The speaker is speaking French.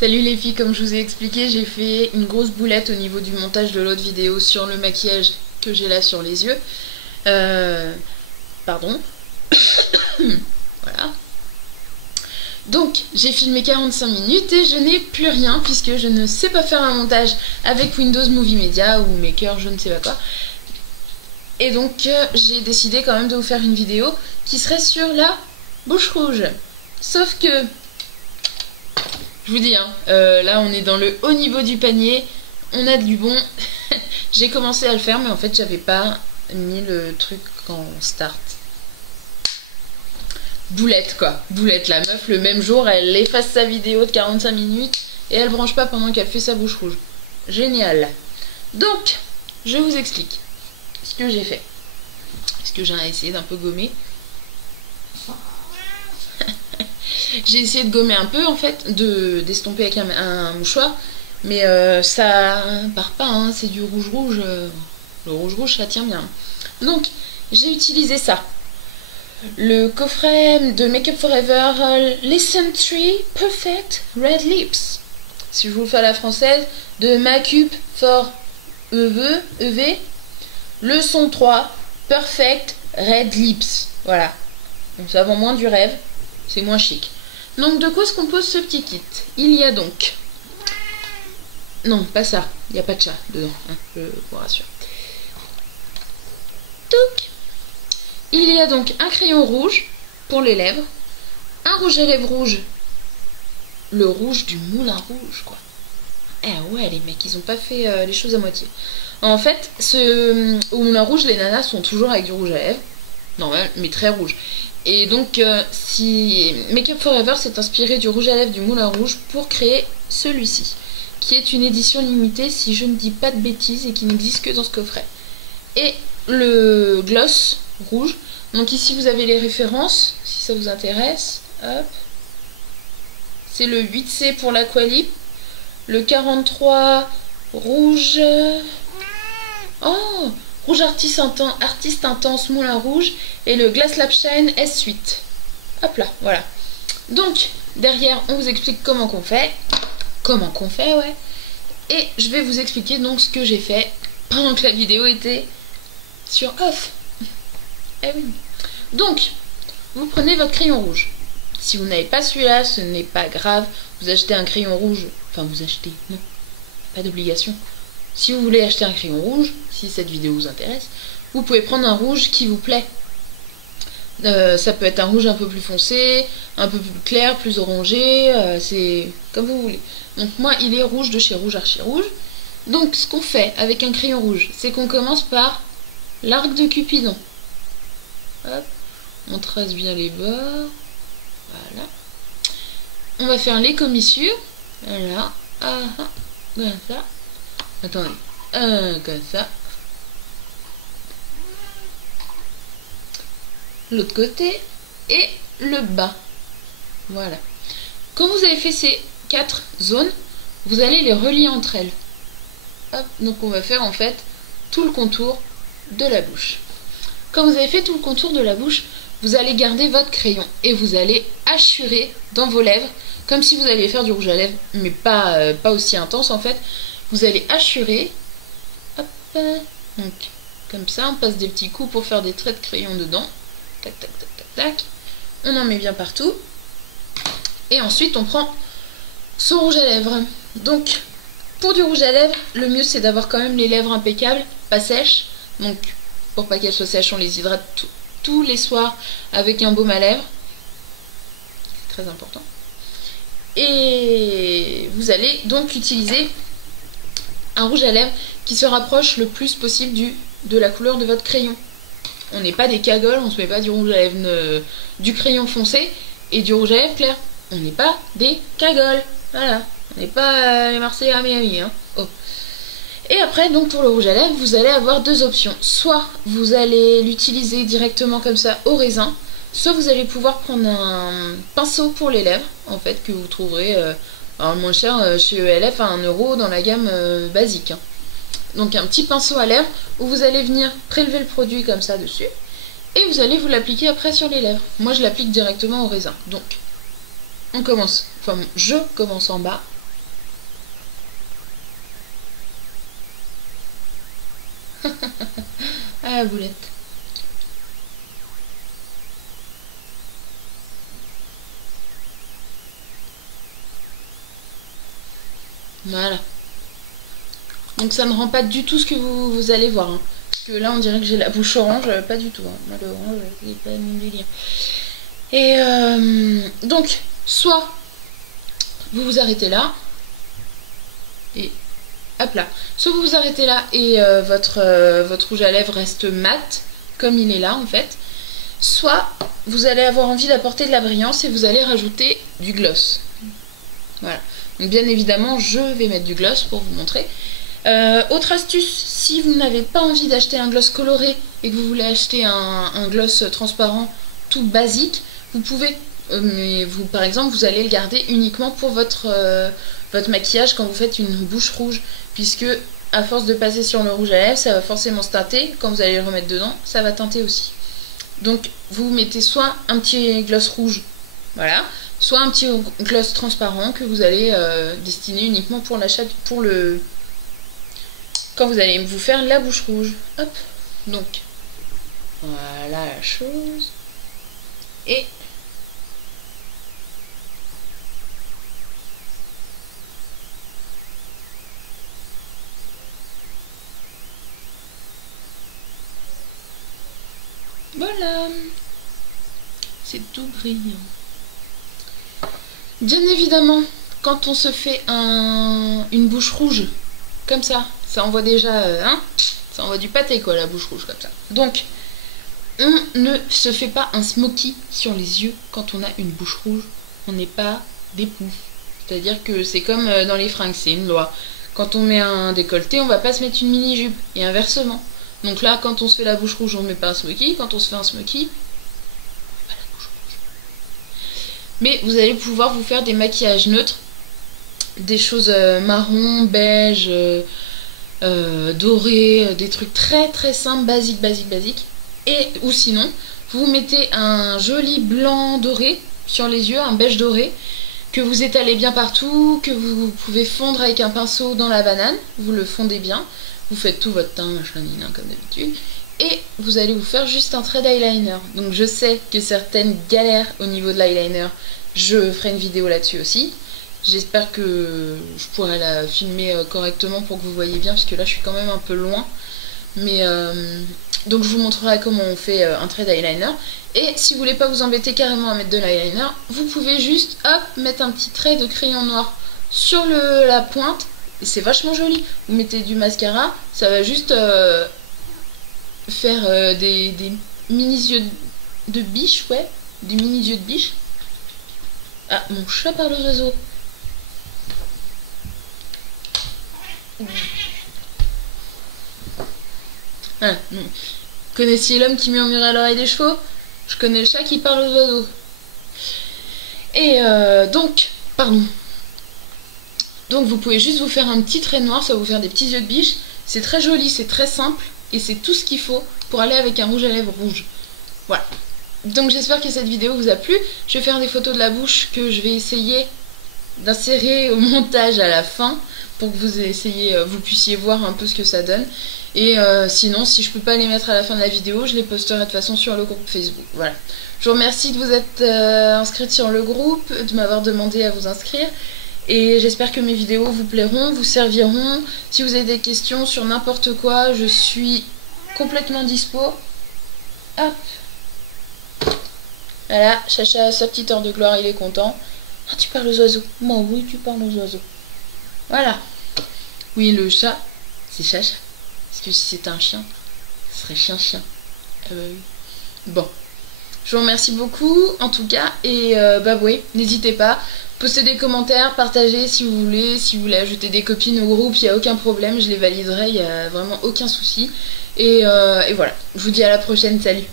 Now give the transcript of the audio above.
Salut les filles, comme je vous ai expliqué, j'ai fait une grosse boulette au niveau du montage de l'autre vidéo sur le maquillage que j'ai là sur les yeux. Pardon. Voilà. Donc, j'ai filmé 45 minutes et je n'ai plus rien puisque je ne sais pas faire un montage avec Windows Movie Media ou Maker, je ne sais pas quoi. Et donc, j'ai décidé quand même de vous faire une vidéo qui serait sur la bouche rouge. Sauf que, je vous dis, hein, là on est dans le haut niveau du panier, on a du bon. J'ai commencé à le faire, mais en fait j'avais pas mis le truc en start. Boulette quoi, boulette, la meuf le même jour elle efface sa vidéo de 45 minutes et elle branche pas pendant qu'elle fait sa bouche rouge. Génial. Donc, je vous explique ce que j'ai fait. Est-ce que j'ai essayé d'un peu gommer? J'ai essayé de gommer un peu en fait, d'estomper avec un mouchoir, mais ça part pas, hein, c'est du rouge rouge. Le rouge rouge ça tient bien. Donc j'ai utilisé ça. Le coffret de Make Up For Ever Listen 3 Perfect Red Lips. Si je vous le fais à la française, de Make Up For EV, leçon 3 Perfect Red Lips. Voilà. Donc ça vend moins du rêve, c'est moins chic. Donc de quoi se compose ce petit kit? Il y a donc... Non, pas ça. Il n'y a pas de chat dedans, hein, je vous rassure. Donc, il y a donc un crayon rouge pour les lèvres, un rouge à lèvres rouge, le rouge du moulin rouge, quoi. Eh ouais, les mecs, ils ont pas fait les choses à moitié. En fait, au moulin rouge, les nanas sont toujours avec du rouge à lèvres, normal, mais très rouge. Et donc, si Make Up For Ever s'est inspiré du rouge à lèvres du moulin rouge pour créer celui-ci, qui est une édition limitée, si je ne dis pas de bêtises, et qui n'existe que dans ce coffret. Et le gloss rouge, donc ici vous avez les références, si ça vous intéresse, hop. C'est le 8C pour l'Aqualip, le 43 rouge... Oh, rouge artiste intense moulin rouge et le Glass Lab Shine S8. Hop là, voilà. Donc, derrière, on vous explique comment qu'on fait. Comment qu'on fait, ouais. Et je vais vous expliquer donc ce que j'ai fait pendant que la vidéo était sur off. Eh oui. Donc, vous prenez votre crayon rouge. Si vous n'avez pas celui-là, ce n'est pas grave. Vous achetez un crayon rouge. Enfin, vous achetez, non. Pas d'obligation. Si vous voulez acheter un crayon rouge, si cette vidéo vous intéresse, vous pouvez prendre un rouge qui vous plaît. Ça peut être un rouge un peu plus foncé, un peu plus clair, plus orangé, c'est comme vous voulez. Donc moi, il est rouge de chez Rouge Archi Rouge. Donc ce qu'on fait avec un crayon rouge, c'est qu'on commence par l'arc de Cupidon. Hop, on trace bien les bords. Voilà. On va faire les commissures. Voilà. Comme ça. Attendez, comme ça. L'autre côté et le bas. Voilà. Quand vous avez fait ces 4 zones, vous allez les relier entre elles. Hop, donc on va faire en fait tout le contour de la bouche. Quand vous avez fait tout le contour de la bouche, vous allez garder votre crayon et vous allez hachurer dans vos lèvres, comme si vous alliez faire du rouge à lèvres, mais pas aussi intense en fait. Vous allez hachurer, hop, donc comme ça, on passe des petits coups pour faire des traits de crayon dedans, tac, tac, tac, tac, tac, on en met bien partout, et ensuite on prend son rouge à lèvres. Donc, pour du rouge à lèvres, le mieux c'est d'avoir quand même les lèvres impeccables, pas sèches, donc pour pas qu'elles soient sèches, on les hydrate tous les soirs avec un baume à lèvres, c'est très important. Et vous allez donc utiliser un rouge à lèvres qui se rapproche le plus possible de la couleur de votre crayon. On n'est pas des cagoles, on se met pas du rouge à lèvres du crayon foncé et du rouge à lèvres clair. On n'est pas des cagoles. Voilà. On n'est pas les Marseillais à Miami. Hein. Oh. Et après, donc pour le rouge à lèvres, vous allez avoir deux options. Soit vous allez l'utiliser directement comme ça au raisin, soit vous allez pouvoir prendre un pinceau pour les lèvres, en fait, que vous trouverez le moins cher chez ELF à 1 € dans la gamme basique. Hein. Donc un petit pinceau à lèvres où vous allez venir prélever le produit comme ça dessus et vous allez vous l'appliquer après sur les lèvres. Moi je l'applique directement au raisin. Donc on commence, enfin je commence en bas la boulette. Voilà. Donc ça ne rend pas du tout ce que vous allez voir. Hein. Parce que là on dirait que j'ai la bouche orange, pas du tout. Hein. Moi l'orange, c'est pas mon délire. Et donc, soit vous vous arrêtez là, et hop là. Soit vous vous arrêtez là et votre rouge à lèvres reste mat, comme il est là en fait. Soit vous allez avoir envie d'apporter de la brillance et vous allez rajouter du gloss. Voilà. Donc bien évidemment, je vais mettre du gloss pour vous montrer. Autre astuce, si vous n'avez pas envie d'acheter un gloss coloré et que vous voulez acheter un gloss transparent tout basique, vous pouvez, mais vous par exemple, vous allez le garder uniquement pour votre maquillage quand vous faites une bouche rouge, puisque à force de passer sur le rouge à lèvres, ça va forcément se teinter. Quand vous allez le remettre dedans, ça va teinter aussi. Donc vous mettez soit un petit gloss rouge, voilà, soit un petit gloss transparent que vous allez destiner uniquement pour l'achat, quand vous allez vous faire la bouche rouge. Hop, donc voilà la chose. Et voilà, c'est tout brillant. Bien évidemment, quand on se fait une bouche rouge, comme ça envoie déjà, ça envoie du pâté quoi, la bouche rouge comme ça. Donc, on ne se fait pas un smoky sur les yeux quand on a une bouche rouge. On n'est pas des poux. C'est-à-dire que c'est comme dans les fringues, c'est une loi. Quand on met un décolleté, on va pas se mettre une mini-jupe, et inversement. Donc là, quand on se fait la bouche rouge, on ne met pas un smoky. Quand on se fait un smoky, on met pas la bouche rouge. Mais vous allez pouvoir vous faire des maquillages neutres, des choses marron, beige, doré, des trucs très très simples, basiques. Et ou sinon, vous mettez un joli blanc doré sur les yeux, un beige doré, que vous étalez bien partout, que vous pouvez fondre avec un pinceau dans la banane. Vous le fondez bien. Vous faites tout votre teint, machin, comme d'habitude. Et vous allez vous faire juste un trait d'eyeliner. Donc je sais que certaines galèrent au niveau de l'eyeliner. Je ferai une vidéo là-dessus aussi. J'espère que je pourrai la filmer correctement pour que vous voyez bien, puisque là je suis quand même un peu loin. Mais donc je vous montrerai comment on fait un trait d'eyeliner. Et si vous voulez pas vous embêter carrément à mettre de l'eyeliner, vous pouvez juste hop mettre un petit trait de crayon noir sur la pointe. Et c'est vachement joli. Vous mettez du mascara, ça va juste faire des mini yeux de biche, ouais, des mini yeux de biche. Ah, mon chat parle aux oiseaux. Voilà. Connaissiez l'homme qui murmurait à l'oreille des chevaux? Je connais le chat qui parle aux oiseaux. Et donc vous pouvez juste vous faire un petit trait noir, ça va vous faire des petits yeux de biche. C'est très joli, c'est très simple, et c'est tout ce qu'il faut pour aller avec un rouge à lèvres rouge. Voilà. Donc j'espère que cette vidéo vous a plu. Je vais faire des photos de la bouche que je vais essayer d'insérer au montage à la fin, pour que vous puissiez voir un peu ce que ça donne. Et sinon, si je peux pas les mettre à la fin de la vidéo, je les posterai de toute façon sur le groupe Facebook. Voilà. Je vous remercie de vous être inscrite sur le groupe, de m'avoir demandé à vous inscrire. Et j'espère que mes vidéos vous plairont, vous serviront. Si vous avez des questions sur n'importe quoi, je suis complètement dispo. Hop. Voilà, Chacha a sa petite heure de gloire, il est content. Ah, tu parles aux oiseaux. Moi, oui, tu parles aux oiseaux. Voilà. Oui, le chat, c'est Chacha. Parce que si c'était un chien, ce serait chien-chien. Oui. Bon. Je vous remercie beaucoup, en tout cas. Et oui, n'hésitez pas. Postez des commentaires, partagez si vous voulez ajouter des copines au groupe, il n'y a aucun problème, je les validerai, il n'y a vraiment aucun souci. Et voilà, je vous dis à la prochaine, salut.